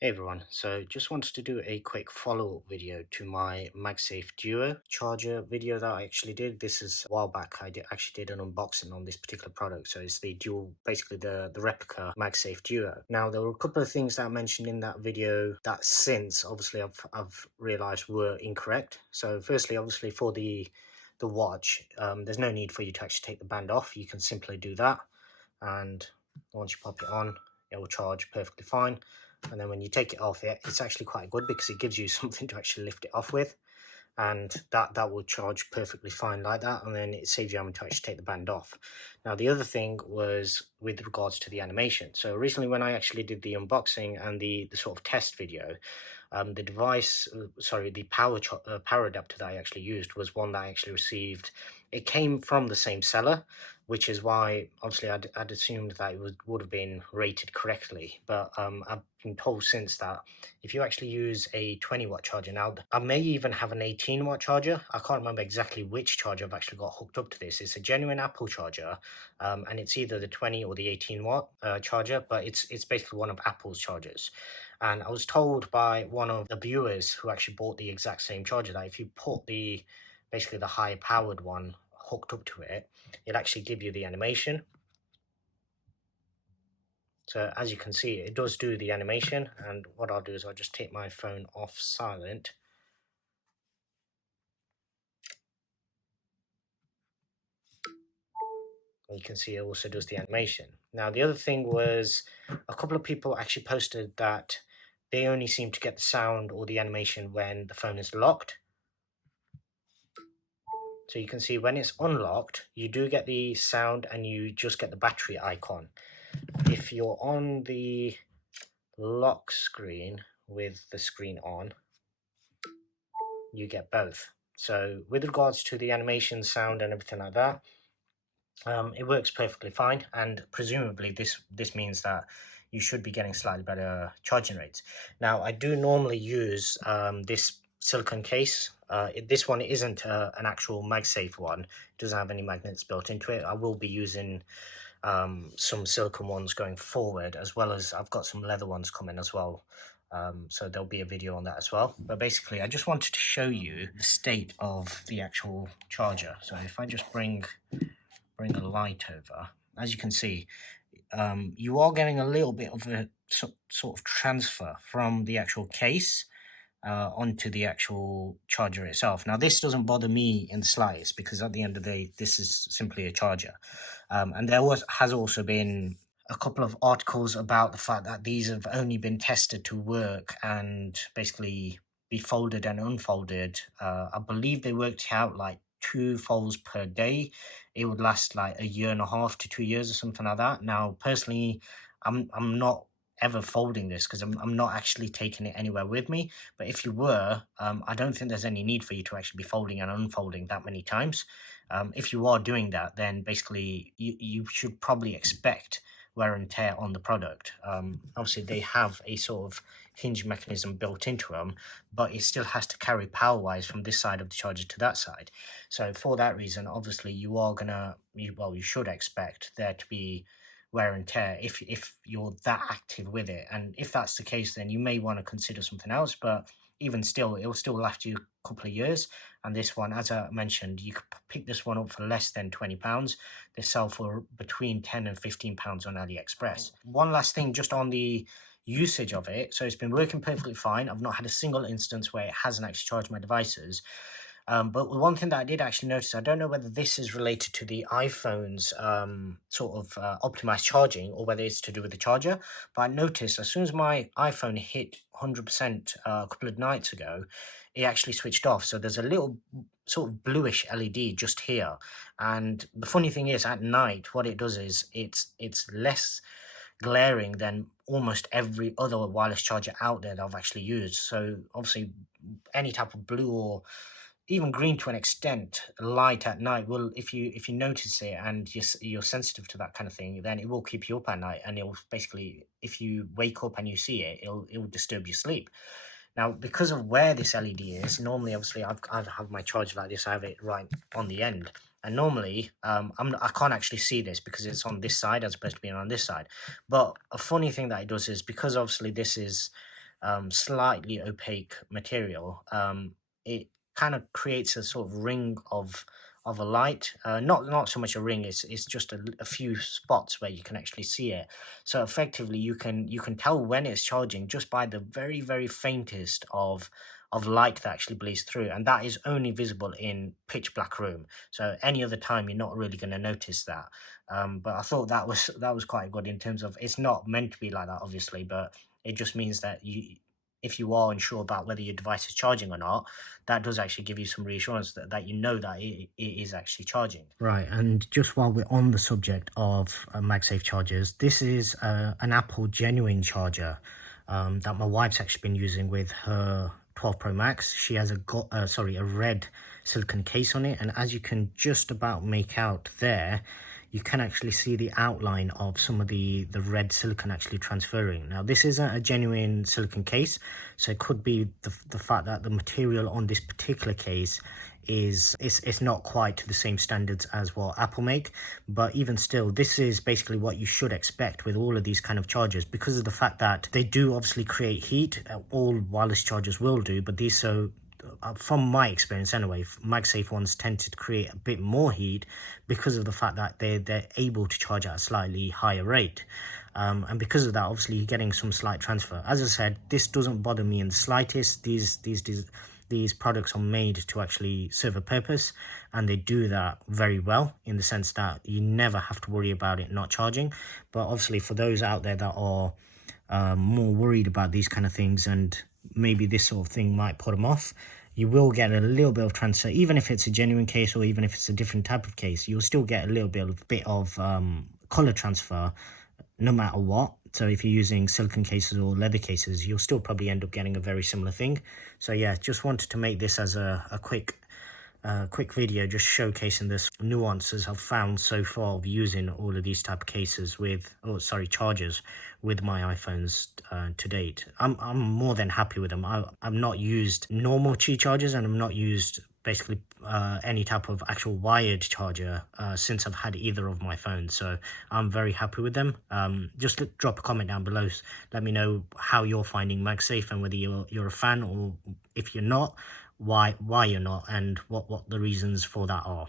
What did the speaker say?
Hey everyone, so just wanted to do a quick follow-up video to my Magsafe Duo charger video that I actually did. This is a while back. I actually did an unboxing on this particular product. So it's the dual, basically the replica Magsafe Duo. Now there were a couple of things that I mentioned in that video that since obviously I've realized were incorrect. So firstly, obviously for the watch, there's no need for you to actually take the band off. You can simply do that, and once you pop it on, it will charge perfectly fine. And then when you take it off, it's actually quite good because it gives you something to actually lift it off with, and that will charge perfectly fine like that, and then it saves you having to actually take the band off. Now the other thing was with regards to the animation. So recently when I actually did the unboxing and the sort of test video, the device, the power adapter that I actually used was one that I actually received. It came from the same seller, which is why obviously I'd assumed that it would have been rated correctly. But I've been told since that if you actually use a 20-watt charger, now I may even have an 18-watt charger. I can't remember exactly which charger I've actually got hooked up to this. It's a genuine Apple charger, and it's either the 20 or the 18-watt charger, but it's basically one of Apple's chargers. And I was told by one of the viewers who actually bought the exact same charger that if you put basically the high powered one hooked up to it, it actually give you the animation. So as you can see, it does do the animation, and what I'll do is I'll just take my phone off silent. And you can see it also does the animation. Now the other thing was a couple of people actually posted that they only seem to get the sound or the animation when the phone is locked. So you can see when it's unlocked, you do get the sound and you just get the battery icon. If you're on the lock screen with the screen on, you get both. So with regards to the animation, sound and everything like that, it works perfectly fine, and presumably this means that you should be getting slightly better charging rates. Now I do normally use this silicone case. This one isn't an actual MagSafe one. It doesn't have any magnets built into it. I will be using some silicone ones going forward, as well as I've got some leather ones coming as well. So there'll be a video on that as well. But basically I just wanted to show you the state of the actual charger. So if I just bring a light over, as you can see, you are getting a little bit of a sort of transfer from the actual case onto the actual charger itself. Now this doesn't bother me in the slightest, because at the end of the day this is simply a charger, and has also been a couple of articles about the fact that these have only been tested to work and basically be folded and unfolded. I believe they worked out like 2 folds per day. It would last like a year and a half to 2 years or something like that. Now personally, I'm not ever folding this because I'm not actually taking it anywhere with me. But if you were, I don't think there's any need for you to actually be folding and unfolding that many times. If you are doing that, then basically you should probably expect wear and tear on the product. Obviously, they have a sort of hinge mechanism built into them, but it still has to carry power-wise from this side of the charger to that side. So for that reason, obviously, you should expect there to be wear and tear if you're that active with it. And if that's the case, then you may want to consider something else. But even still, it will still last you a couple of years. And this one, as I mentioned, you could pick this one up for less than £20. They sell for between £10 and £15 on AliExpress. One last thing just on the usage of it. So it's been working perfectly fine. I've not had a single instance where it hasn't actually charged my devices. But one thing that I did actually notice, I don't know whether this is related to the iPhone's optimized charging, or whether it's to do with the charger. But I noticed as soon as my iPhone hit 100% a couple of nights ago, it actually switched off. So there's a little sort of bluish LED just here. And the funny thing is, at night, what it does is it's less glaring than almost every other wireless charger out there that I've actually used. So obviously, any type of blue or even green to an extent light at night will, if you notice it and you're sensitive to that kind of thing, then it will keep you up at night, and it will basically, if you wake up and you see it, it will disturb your sleep. Now, because of where this LED is, normally obviously I have my charger like this. I have it right on the end, and normally I can't actually see this because it's on this side as opposed to being on this side. But a funny thing that it does is, because obviously this is slightly opaque material, it kind of creates a sort of ring of a light. Not so much a ring. It's just a few spots where you can actually see it. So effectively, you can tell when it's charging just by the very faintest of light that actually bleeds through, and that is only visible in pitch black room. So any other time, you're not really going to notice that. But I thought that was quite good in terms of it's not meant to be like that, obviously, but it just means that if you are unsure about whether your device is charging or not, that does actually give you some reassurance that you know that it is actually charging. Right, and just while we're on the subject of MagSafe chargers, this is an Apple genuine charger that my wife's actually been using with her 12 Pro Max. She has a red silicone case on it, and as you can just about make out there, you can actually see the outline of some of the red silicone actually transferring. Now, this isn't a genuine silicone case, so it could be the fact that the material on this particular case it's not quite to the same standards as what Apple make, but even still, this is basically what you should expect with all of these kind of chargers, because of the fact that they do obviously create heat. All wireless chargers will do, but these, so from my experience anyway, MagSafe ones tend to create a bit more heat because of the fact that they're able to charge at a slightly higher rate. And because of that, obviously you're getting some slight transfer. As I said, this doesn't bother me in the slightest. These products are made to actually serve a purpose, and they do that very well in the sense that you never have to worry about it not charging. But obviously for those out there that are more worried about these kind of things, and maybe this sort of thing might put them off, you will get a little bit of transfer. Even if it's a genuine case or even if it's a different type of case, you'll still get a little bit of color transfer no matter what. So if you're using silicone cases or leather cases, you'll still probably end up getting a very similar thing. So yeah, just wanted to make this as a quick video, just showcasing this nuances I've found so far of using all of these type of cases with, chargers with my iPhones to date. I'm more than happy with them. I've not used normal Qi chargers, and I've not used basically any type of actual wired charger since I've had either of my phones, so I'm very happy with them. Just drop a comment down below, let me know how you're finding MagSafe and whether you're a fan, or if you're not, why you're not, and what the reasons for that are.